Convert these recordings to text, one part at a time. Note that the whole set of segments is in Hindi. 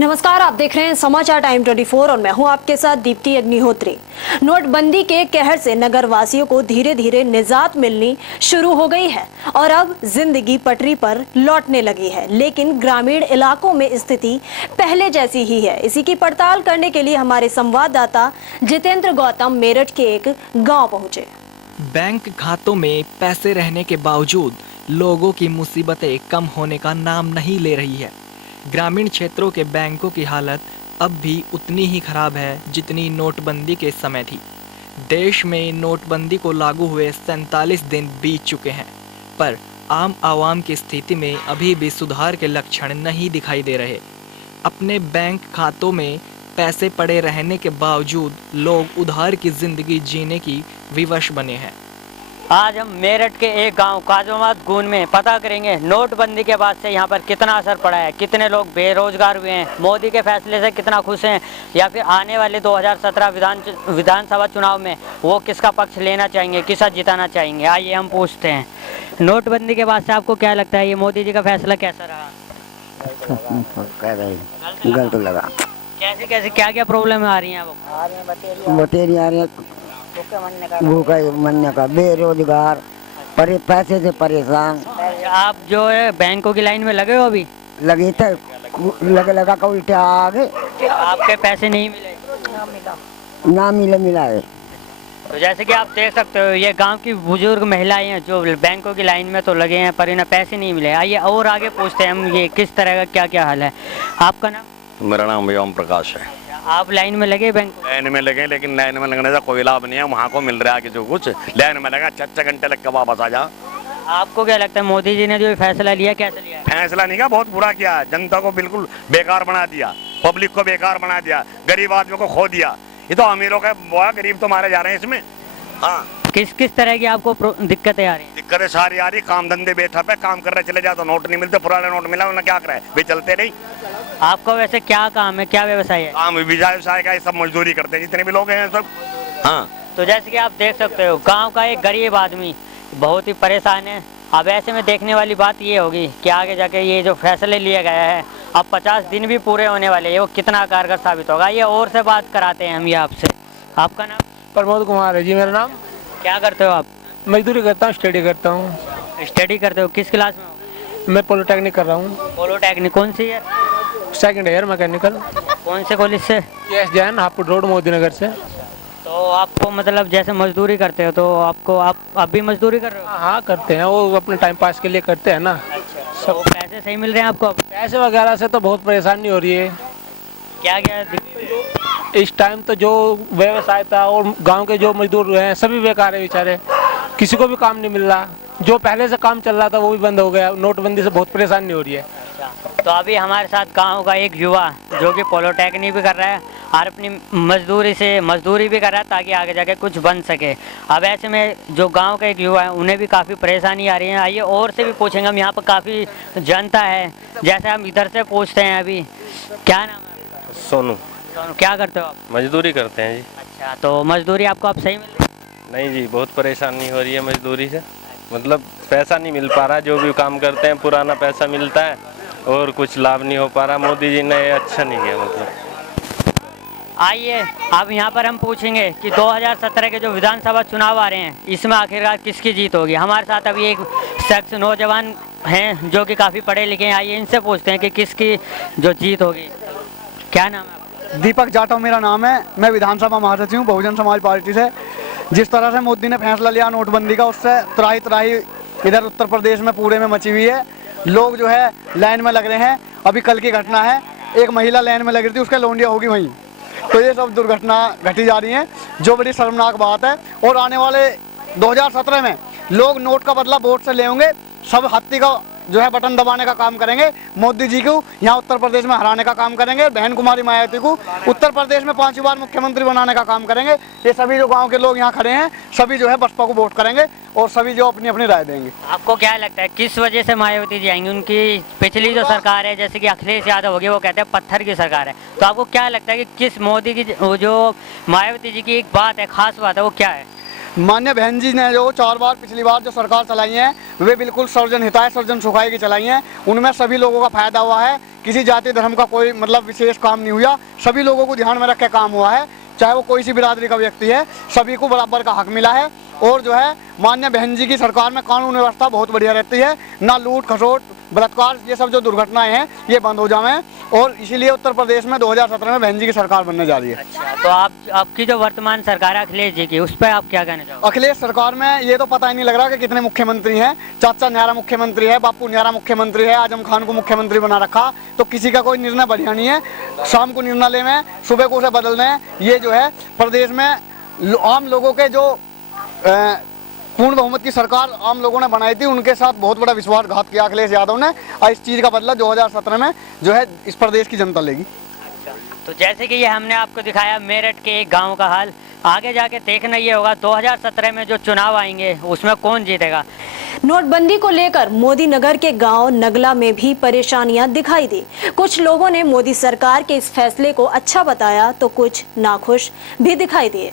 नमस्कार, आप देख रहे हैं समाचार टाइम 24 और मैं हूं आपके साथ दीप्ति अग्निहोत्री। नोटबंदी के कहर से नगर वासियों को धीरे धीरे निजात मिलनी शुरू हो गई है और अब जिंदगी पटरी पर लौटने लगी है, लेकिन ग्रामीण इलाकों में स्थिति पहले जैसी ही है। इसी की पड़ताल करने के लिए हमारे संवाददाता जितेंद्र गौतम मेरठ के एक गाँव पहुंचे। बैंक खातों में पैसे रहने के बावजूद लोगों की मुसीबतें कम होने का नाम नहीं ले रही है। ग्रामीण क्षेत्रों के बैंकों की हालत अब भी उतनी ही खराब है जितनी नोटबंदी के समय थी। देश में नोटबंदी को लागू हुए 47 दिन बीत चुके हैं, पर आम आवाम की स्थिति में अभी भी सुधार के लक्षण नहीं दिखाई दे रहे। अपने बैंक खातों में पैसे पड़े रहने के बावजूद लोग उधार की जिंदगी जीने की विवश बने हैं। आज हम मेरठ के एक गांव काजोमाद गून में पता करेंगे नोटबंदी के बाद से यहां पर कितना असर पड़ा है, कितने लोग बेरोजगार हुए हैं, मोदी के फैसले से कितना खुश हैं, या फिर आने वाले 2017 विधानसभा चुनाव में वो किसका पक्ष लेना चाहेंगे, किसा जिताना चाहेंगे। आइए हम पूछते हैं, नोटबंदी के बाद से आपको क्या लगता है, ये मोदी जी का फैसला कैसा रहा? गलत लगा। कैसे कैसे क्या क्या प्रॉब्लम आ रही है? बतेरी आ रही है, भूखा मरने का, बेरोजगार, पैसे से परेशान। आप जो है बैंकों की लाइन में लगे हो अभी? लगे थे, लगा का उल्टा आ गए। आपके पैसे नहीं मिले? ना मिला है। तो जैसे कि आप देख सकते हो, ये गांव की बुजुर्ग महिलाएं हैं जो बैंकों की लाइन में तो लगे हैं, पर इन्हें पैसे नहीं मिले। आइए और आगे पूछते हैं हम, ये किस तरह का क्या क्या हाल है। आपका नाम? मेरा नाम ओम प्रकाश है। आप लाइन में लगे? बैंक लाइन में लगे, लेकिन लाइन में लगने से कोई लाभ नहीं है। वहाँ को मिल रहा है कि जो कुछ लाइन में लगा 6 घंटे लग के वापस आ जा। आपको क्या लगता है मोदी जी ने जो फैसला लिया, कैसे लिया? फैसला नहीं का बहुत बुरा किया, जनता को बिल्कुल बेकार बना दिया, पब्लिक को बेकार बना दिया, गरीब आदमी को खो दिया। ये तो अमीरों का बुआ, गरीब तो मारे जा रहे हैं इसमें। हाँ, किस तरह की आपको दिक्कतें आ रही? दिक्कतें सारी आ रही। काम धंधे बेटा पे काम कर रहे चले जाओ तो नोट नहीं मिलते, पुराने नोट मिला उन्हें क्या करे, वे चलते नहीं। आपका वैसे क्या काम है, क्या व्यवसाय है? काम व्यवसाय का, सब मजदूरी करते हैं जितने भी लोग हैं सब। हाँ, तो जैसे कि आप देख सकते हो, गांव का एक गरीब आदमी बहुत ही परेशान है। अब ऐसे में देखने वाली बात ये होगी कि आगे जाके ये जो फैसले लिया गया है, अब 50 दिन भी पूरे होने वाले हैं, वो कितना कारगर साबित होगा। ये और से बात कराते हैं हम ये आपसे। आपका नाम? प्रमोद कुमार है जी मेरा नाम। क्या करते हो आप? मजदूरी करता हूँ, स्टडी करता हूँ। स्टडी करते हो? किस क्लास में हो? मैं पॉलिटेक्निक कर रहा हूँ। पॉलिटेक्निक कौन सी है? Second year mechanical. कौन से कॉलेज से? यस जैन, हापुड़ रोड, मोदी नगर से। तो आपको मतलब जैसे मजदूरी करते हो तो आप अभी मजदूरी कर रहे हो? हाँ करते हैं, वो अपने टाइम पास के लिए करते हैं ना। अच्छा, तो पैसे सही मिल रहे हैं आपको? पैसे वगैरह से तो बहुत परेशानी हो रही है। क्या क्या इस टाइम तो जो व्यवसाय था और गांव के जो मजदूर हैं सभी बेकार है बेचारे, किसी को भी काम नहीं मिल रहा। जो पहले से काम चल रहा था वो भी बंद हो गया। नोटबंदी से बहुत परेशानी हो रही है। तो अभी हमारे साथ गांव का एक युवा जो कि पॉलिटेक्निक भी कर रहा है और अपनी मजदूरी भी कर रहा है ताकि आगे जाके कुछ बन सके। अब ऐसे में जो गांव का एक युवा है उन्हें भी काफ़ी परेशानी आ रही है। आइए और से भी पूछेंगे, हम यहाँ पर काफ़ी जनता है। जैसे हम इधर से पूछते हैं, अभी क्या नाम है? सोनू। क्या करते हो आप? मजदूरी करते हैं जी। अच्छा, तो मजदूरी आपको अब सही मिल रही है? नहीं जी, बहुत परेशानी हो रही है मजदूरी से। मतलब पैसा नहीं मिल पा रहा, जो भी काम करते हैं पुराना पैसा मिलता है और कुछ लाभ नहीं हो पा रहा। मोदी जी ने अच्छा नहीं किया मतलब। आइए अब यहाँ पर हम पूछेंगे कि 2017 के जो विधानसभा चुनाव आ रहे हैं, इसमें आखिरकार किसकी जीत होगी। हमारे साथ अभी एक शख्स नौजवान हैं जो कि काफ़ी पढ़े लिखे हैं। आइए इनसे पूछते हैं कि किसकी जो जीत होगी। क्या नाम है? दीपक जाटव मेरा नाम है। मैं विधानसभा महासचिव हूँ बहुजन समाज पार्टी से। जिस तरह से मोदी ने फैसला लिया नोटबंदी का, उससे त्राही इधर उत्तर प्रदेश में पूरे में मची हुई है। लोग जो है लाइन में लग रहे हैं। अभी कल की घटना है, एक महिला लाइन में लग रही थी, उसका लौंडिया होगी वहीं। तो ये सब दुर्घटना घटी जा रही है, जो बड़ी शर्मनाक बात है। और आने वाले 2017 में लोग नोट का बदला वोट से ले होंगे। सब हत्ती का जो है बटन दबाने का काम करेंगे। मोदी जी को यहाँ उत्तर प्रदेश में हराने का काम करेंगे। बहन कुमारी मायावती को उत्तर प्रदेश में 5वीं बार मुख्यमंत्री बनाने का काम करेंगे। ये सभी जो गांव के लोग यहाँ खड़े हैं, सभी जो है बसपा को वोट करेंगे और सभी जो अपनी अपनी राय देंगे। आपको क्या लगता है किस वजह से मायावती जी आएंगी? उनकी पिछली जो सरकार है, जैसे कि अखिलेश यादव हो गए, वो कहते हैं पत्थर की सरकार है। तो आपको क्या लगता है कि किस मोदी की जो मायावती जी की एक बात है, खास बात है, वो क्या है? मान्य बहन जी ने जो 4 बार पिछली बार जो सरकार चलाई है वे बिल्कुल सर्वजन हिताय सर्वजन सुखाय की चलाई हैं। उनमें सभी लोगों का फायदा हुआ है, किसी जाति धर्म का कोई मतलब विशेष काम नहीं हुआ, सभी लोगों को ध्यान में रख के काम हुआ है, चाहे वो कोई सी बिरादरी का व्यक्ति है, सभी को बराबर का हक मिला है। और जो है मान्य बहन जी की सरकार में कानून व्यवस्था बहुत बढ़िया रहती है, ना लूट खसोट बलात्कार ये सब जो दुर्घटनाएं हैं ये बंद हो जाएं, और इसीलिए उत्तर प्रदेश में 2017 में बहन जी की सरकार बनने जा रही है। अच्छा, तो आपकी जो वर्तमान सरकार है अखिलेश जी की, उस पर आप क्या कहना चाहोगे? अखिलेश सरकार में ये तो पता ही नहीं लग रहा कि कितने मुख्यमंत्री हैं। चाचा न्यारा मुख्यमंत्री है, बापू न्यारा मुख्यमंत्री है, आजम खान को मुख्यमंत्री बना रखा, तो किसी का कोई निर्णय बढ़िया नहीं है। शाम को निर्णय ले में, सुबह को उसे बदलने, ये जो है प्रदेश में आम लोगों के जो पूर्ण बहुमत की सरकार आम लोगों ने बनाई थी, उनके साथ बहुत बड़ा विश्वासघात किया अखिलेश यादव ने, और इस चीज़ का बदला 2017 में जो है इस प्रदेश की जनता लेगी। तो जैसे कि ये हमने आपको दिखाया मेरठ के एक गांव का हाल, आगे जाके देखना ये होगा 2017 में जो चुनाव आएंगे उसमें कौन जीतेगा। नोटबंदी को लेकर मोदी नगर के गांव नगला में भी परेशानियां दिखाई दी। कुछ लोगों ने मोदी सरकार के इस फैसले को अच्छा बताया तो कुछ नाखुश भी दिखाई दिए।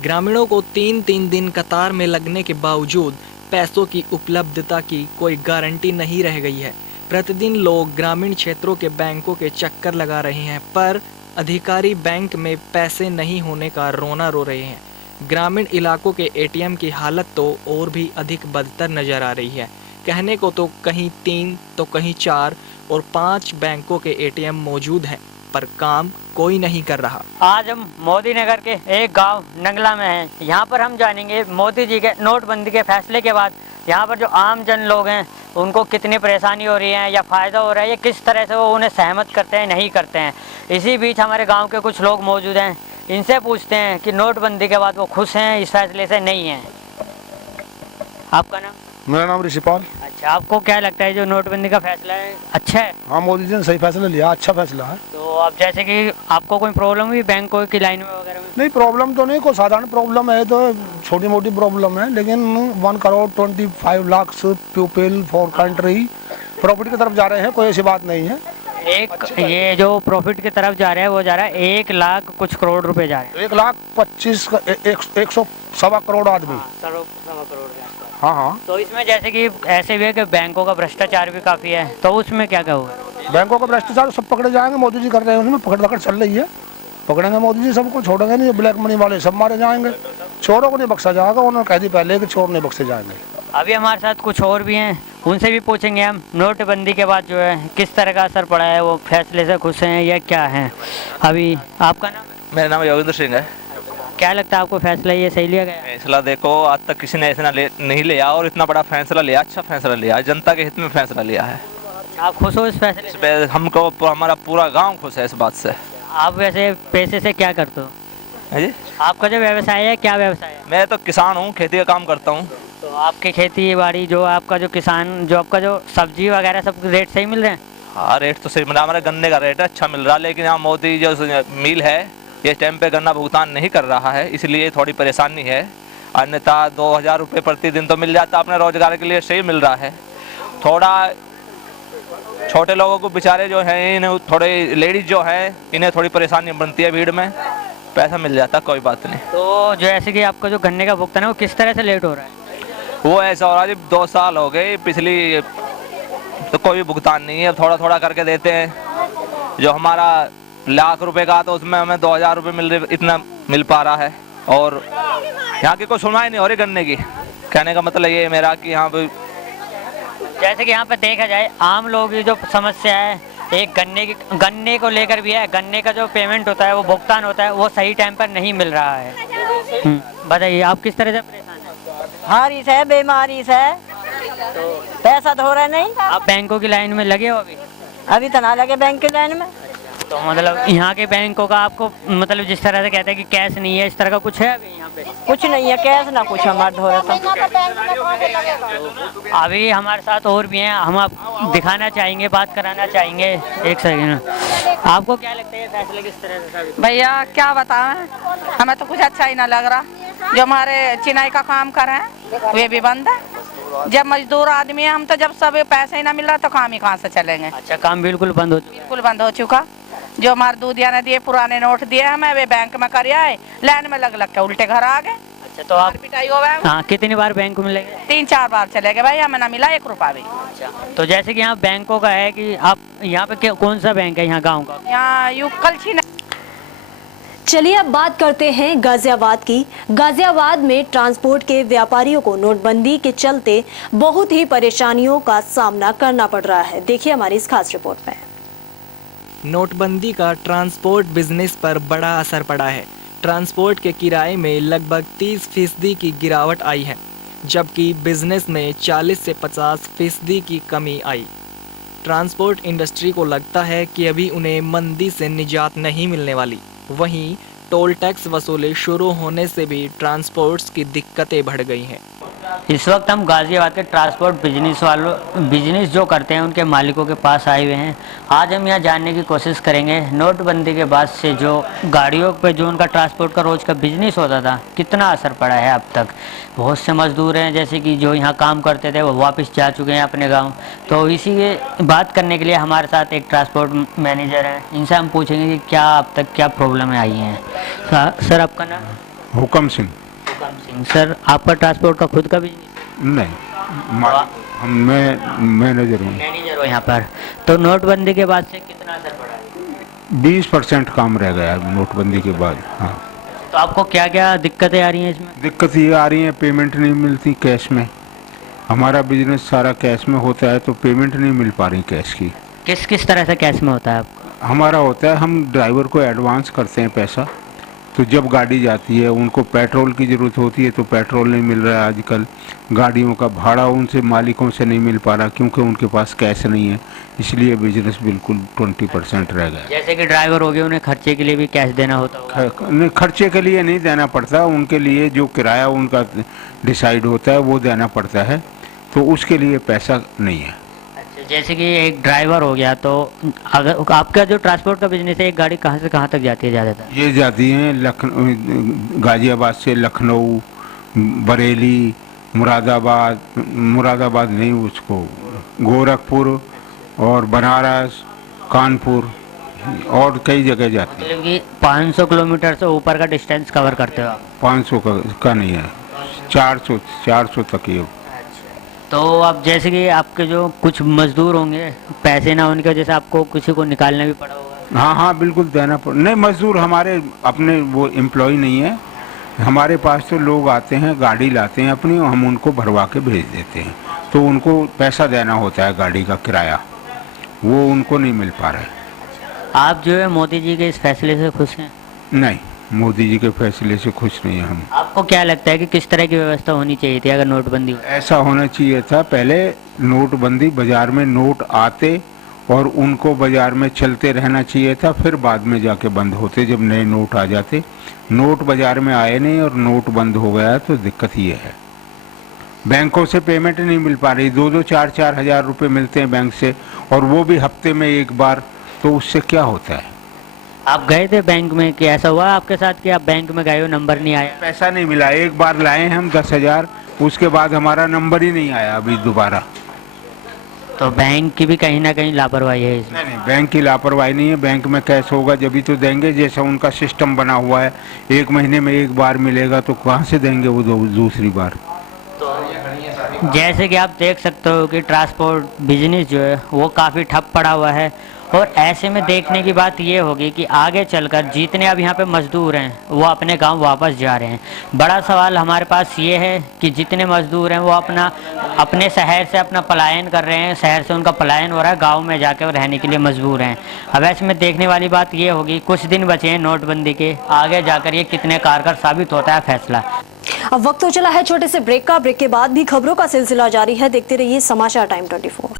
ग्रामीणों को 3-3 दिन कतार में लगने के बावजूद पैसों की उपलब्धता की कोई गारंटी नहीं रह गई है। प्रतिदिन लोग ग्रामीण क्षेत्रों के बैंकों के चक्कर लगा रहे हैं, पर अधिकारी बैंक में पैसे नहीं होने का रोना रो रहे हैं। ग्रामीण इलाकों के एटीएम की हालत तो और भी अधिक बदतर नजर आ रही है। कहने को तो कहीं 3 तो कहीं 4 और 5 बैंकों के एटीएम मौजूद हैं, पर काम कोई नहीं कर रहा। आज हम मोदी नगर के एक गांव नंगला में हैं। यहाँ पर हम जानेंगे मोदी जी के नोटबंदी के फैसले के बाद यहाँ पर जो आम जन लोग हैं उनको कितनी परेशानी हो रही है या फ़ायदा हो रहा है, या किस तरह से वो उन्हें सहमत करते हैं नहीं करते हैं। इसी बीच हमारे गांव के कुछ लोग मौजूद हैं, इनसे पूछते हैं कि नोटबंदी के बाद वो खुश हैं इस फैसले से नहीं हैं। आपका नाम? मेरा नाम ऋषिपाल। अच्छा, आपको क्या लगता है जो नोटबंदी का फैसला है अच्छा है? हाँ, मोदी जी ने सही फैसला लिया, अच्छा फैसला है। तो अब जैसे कि आपको कोई प्रॉब्लम हुई बैंकों की लाइन में वगैरह में? नहीं, प्रॉब्लम तो नहीं, कोई साधारण प्रॉब्लम है, तो छोटी मोटी प्रॉब्लम है, लेकिन 1,25,00,000 पीपल फॉर कंट्री प्रॉफिट की तरफ जा रहे हैं, कोई ऐसी बात नहीं है। ये जो प्रॉफिट की तरफ जा रहा है वो जा रहा है 1 लाख कुछ करोड़ रुपए जा रहे हैं। 1,25,1.25 करोड़ आदमी। सवा करोड़ के आसपास। हाँ हाँ। तो इसमें जैसे कि ऐसे भी है कि बैंकों का भ्रष्टाचार भी काफी है, तो उसमें क्या कहोगे? बैंकों का भ्रष्टाचार सब पकड़े जाएंगे, मोदी जी कर रहे हैं, उसमें पकड़ दकड़ चल रही है, पकड़ेंगे मोदी जी, सबको छोड़ेंगे नहीं। ब्लैक मनी वाले सब मारे जाएंगे, चोरों को नहीं बख्शा जाएगा, उन्होंने कह दी पहले कि चोर नहीं बख्शे जाएंगे। अभी हमारे साथ कुछ और भी हैं, उनसे भी पूछेंगे हम नोटबंदी के बाद जो है किस तरह का असर पड़ा है, वो फैसले से खुश हैं या क्या हैं। अभी आपका नाम? मेरा नाम योगेंद्र सिंह है। क्या लगता है आपको फैसला ये सही लिया गया? फैसला देखो, आज तक किसी ने ऐसा नहीं लिया, और इतना बड़ा फैसला लिया, अच्छा फैसला लिया, जनता के हित में फैसला लिया है। आप खुश हो इस फैसले से? हमको हमारा पूरा गांव खुश है इस बात से। आप वैसे पैसे से क्या करते हो जी? आपका जो व्यवसाय है क्या व्यवसाय है? मैं तो किसान हूँ, खेती का काम करता हूँ। तो आपकी खेती बाड़ी जो आपका जो किसान जो आपका जो सब्जी वगैरह सब रेट सही मिल रहे हैं? हाँ, रेट तो सही मिल रहा है, हमारे गन्ने का रेट अच्छा मिल रहा है, लेकिन यहाँ मोदी जो मिल है ये टाइम पे गन्ना भुगतान नहीं कर रहा है, इसलिए थोड़ी परेशानी है। अन्यथा 2,000 रुपये प्रतिदिन तो मिल जाता, अपने रोजगार के लिए सही मिल रहा है। थोड़ा छोटे लोगों को बेचारे जो हैं, इन्हें थोड़े लेडीज जो हैं इन्हें थोड़ी परेशानी बनती है, भीड़ में पैसा मिल जाता, कोई बात नहीं। तो जैसे कि आपका जो गन्ने का भुगतान है वो किस तरह से लेट हो रहा है? वो ऐसा हो रहा है, 2 साल हो गए, पिछली तो कोई भुगतान नहीं है, थोड़ा थोड़ा करके देते हैं। जो हमारा 1,00,000 रुपए का तो उसमें हमें 2,000 रुपये मिल रहे, इतना मिल पा रहा है, और यहाँ की कोई सुनवाई नहीं हो रही गन्ने की। कहने का मतलब ये है मेरा कि यहाँ पे जैसे कि यहाँ पे देखा जाए आम लोगों की जो समस्या है एक गन्ने को लेकर भी है, गन्ने का जो पेमेंट होता है वो भुगतान होता है वो सही टाइम पर नहीं मिल रहा है। बताइए आप किस तरह से परेशान हैं? हारी से बीमारी से पैसा तो हो रहा नहीं। आप बैंकों की लाइन में लगे हो अभी? अभी तो ना लगे बैंक की लाइन में। तो मतलब यहाँ के बैंकों का आपको मतलब जिस तरह से कहते हैं कि कैश नहीं है, इस तरह का कुछ है अभी यहाँ पे? कुछ नहीं है, कैश ना कुछ हमारे हो रहा था। अभी हमारे साथ और भी हैं, हम आप दिखाना चाहेंगे, बात कराना चाहेंगे। एक सेकंड, आपको क्या लगता है ये फैसले किस तरह से? भैया क्या बताएं, हमें तो कुछ अच्छा ही ना लग रहा। जो हमारे चिनाई का काम कर रहे हैं वे भी बंद है। जब मजदूर आदमी है हम, तो जब सब पैसे ही ना मिल रहा तो काम ही कहाँ से चलेंगे। अच्छा, काम बिल्कुल बंद हो चुका? बिल्कुल बंद हो चुका। जो हमारे दूधिया ने दिए, पुराने नोट दिए हमें, वे बैंक में कर आए, लाइन में लग के उल्टे घर आ गए। अच्छा, तो आप पिटाई हो गया। हाँ, कितनी बार बैंक में मिलेंगे? 3-4 बार चले गए भाई, हमें ना मिला 1 रुपया भी। तो जैसे कि यहाँ बैंकों का है कि आप यहाँ पे कौन सा बैंक है यहाँ गाँव का? यहाँ यू कलछी नहीं। चलिए अब बात करते हैं गाजियाबाद की। गाजियाबाद में ट्रांसपोर्ट के व्यापारियों को नोटबंदी के चलते बहुत ही परेशानियों का सामना करना पड़ रहा है। देखिए हमारी इस खास रिपोर्ट में। नोटबंदी का ट्रांसपोर्ट बिजनेस पर बड़ा असर पड़ा है। ट्रांसपोर्ट के किराए में लगभग 30% की गिरावट आई है, जबकि बिजनेस में 40 से 50% की कमी आई। ट्रांसपोर्ट इंडस्ट्री को लगता है कि अभी उन्हें मंदी से निजात नहीं मिलने वाली। वहीं टोल टैक्स वसूली शुरू होने से भी ट्रांसपोर्ट्स की दिक्कतें बढ़ गई हैं। इस वक्त हम गाजियाबाद के ट्रांसपोर्ट बिजनेस जो करते हैं उनके मालिकों के पास आए हुए हैं। आज हम यहाँ जानने की कोशिश करेंगे नोटबंदी के बाद से जो गाड़ियों पे जो उनका ट्रांसपोर्ट का रोज़ का बिजनेस होता था कितना असर पड़ा है अब तक। बहुत से मजदूर हैं जैसे कि जो यहाँ काम करते थे वो वापस जा चुके हैं अपने गाँव। तो इसी के बात करने के लिए हमारे साथ एक ट्रांसपोर्ट मैनेजर है, इनसे हम पूछेंगे कि क्या अब तक क्या प्रॉब्लम आई हैं। सर आपका नाम? हुकम सिंह। सर आपका ट्रांसपोर्ट का खुद का बिजनेस? नहीं, मैं मैनेजर हूँ। मैनेजर हो यहाँ पर। तो नोटबंदी के बाद से कितना असर पड़ा है? 20% काम रह गया है नोटबंदी के बाद। हाँ, तो आपको क्या क्या दिक्कतें आ रही हैं इसमें? दिक्कत ये आ रही है, पेमेंट नहीं मिलती कैश में। हमारा बिजनेस सारा कैश में होता है तो पेमेंट नहीं मिल पा रही कैश की। किस तरह से कैश में होता है आपका? हमारा होता है, हम ड्राइवर को एडवांस करते हैं पैसा, तो जब गाड़ी जाती है उनको पेट्रोल की ज़रूरत होती है तो पेट्रोल नहीं मिल रहा है। आजकल गाड़ियों का भाड़ा उनसे मालिकों से नहीं मिल पा रहा क्योंकि उनके पास कैश नहीं है, इसलिए बिजनेस बिल्कुल 20% रह गया। जैसे कि ड्राइवर हो गए, उन्हें खर्चे के लिए भी कैश देना होता होगा? नहीं, खर्चे के लिए नहीं देना पड़ता, उनके लिए जो किराया उनका डिसाइड होता है वो देना पड़ता है, तो उसके लिए पैसा नहीं है। जैसे कि एक ड्राइवर हो गया, तो अगर आपका जो ट्रांसपोर्ट का बिजनेस है, एक गाड़ी कहाँ से कहाँ तक जाती है ज़्यादातर? ये जाती हैं गाजियाबाद से लखनऊ, बरेली, मुरादाबाद नहीं, उसको गोरखपुर और बनारस, कानपुर और कई जगह जाती है। मतलब कि 500 किलोमीटर से ऊपर का डिस्टेंस कवर करते हो आप? 500 का नहीं है, 400 तक ही। तो अब जैसे कि आपके जो कुछ मजदूर होंगे, पैसे ना होने की वजह से आपको किसी को निकालना भी पड़ा होगा? हाँ, बिल्कुल देना नहीं, मजदूर हमारे अपने वो एम्प्लॉय नहीं है, हमारे पास तो लोग आते हैं, गाड़ी लाते हैं अपनी, हम उनको भरवा के भेज देते हैं, तो उनको पैसा देना होता है गाड़ी का किराया, वो उनको नहीं मिल पा रहा है। आप जो है मोदी जी के इस फैसले से खुश हैं? नहीं, मोदी जी के फैसले से खुश नहीं है हम। आपको क्या लगता है कि किस तरह की व्यवस्था होनी चाहिए थी अगर नोटबंदी? ऐसा होना चाहिए था, पहले नोटबंदी, बाजार में नोट आते और उनको बाजार में चलते रहना चाहिए था, फिर बाद में जाके बंद होते जब नए नोट आ जाते। नोट बाजार में आए नहीं और नोट बंद हो गया, तो दिक्कत ये है। बैंकों से पेमेंट नहीं मिल पा रही, 2-2, 4-4 हज़ार रुपये मिलते हैं बैंक से, और वो भी हफ्ते में एक बार, तो उससे क्या होता है? आप गए थे बैंक में कि ऐसा हुआ आपके साथ कि आप बैंक में गए हो, नंबर नहीं आया? पैसा नहीं मिला, एक बार लाए हम 10,000, उसके बाद हमारा नंबर ही नहीं आया अभी दोबारा। तो बैंक की भी कहीं ना कहीं लापरवाही है इसमें? नहीं, बैंक की लापरवाही नहीं है, बैंक में कैश होगा जब तो देंगे, जैसा उनका सिस्टम बना हुआ है, 1 महीने में एक बार मिलेगा, तो कहाँ से देंगे वो दूसरी बार? तो जैसे कि आप देख सकते हो कि ट्रांसपोर्ट बिजनेस जो है वो काफ़ी ठप पड़ा हुआ है, और ऐसे में देखने की बात ये होगी कि आगे चलकर जितने अब यहाँ पे मज़दूर हैं वो अपने गांव वापस जा रहे हैं। बड़ा सवाल हमारे पास ये है कि जितने मज़दूर हैं वो अपने शहर से अपना पलायन कर रहे हैं, शहर से उनका पलायन हो रहा है, गांव में जाकर रहने के लिए मजबूर हैं। अब ऐसे में देखने वाली बात ये होगी, कुछ दिन बचे हैं नोटबंदी के, आगे जाकर ये कितने कारगर साबित होता है फैसला। अब वक्त तो चला है छोटे से ब्रेक का। ब्रेक के बाद भी खबरों का सिलसिला जारी है, देखते रहिए समाचार टाइम 24।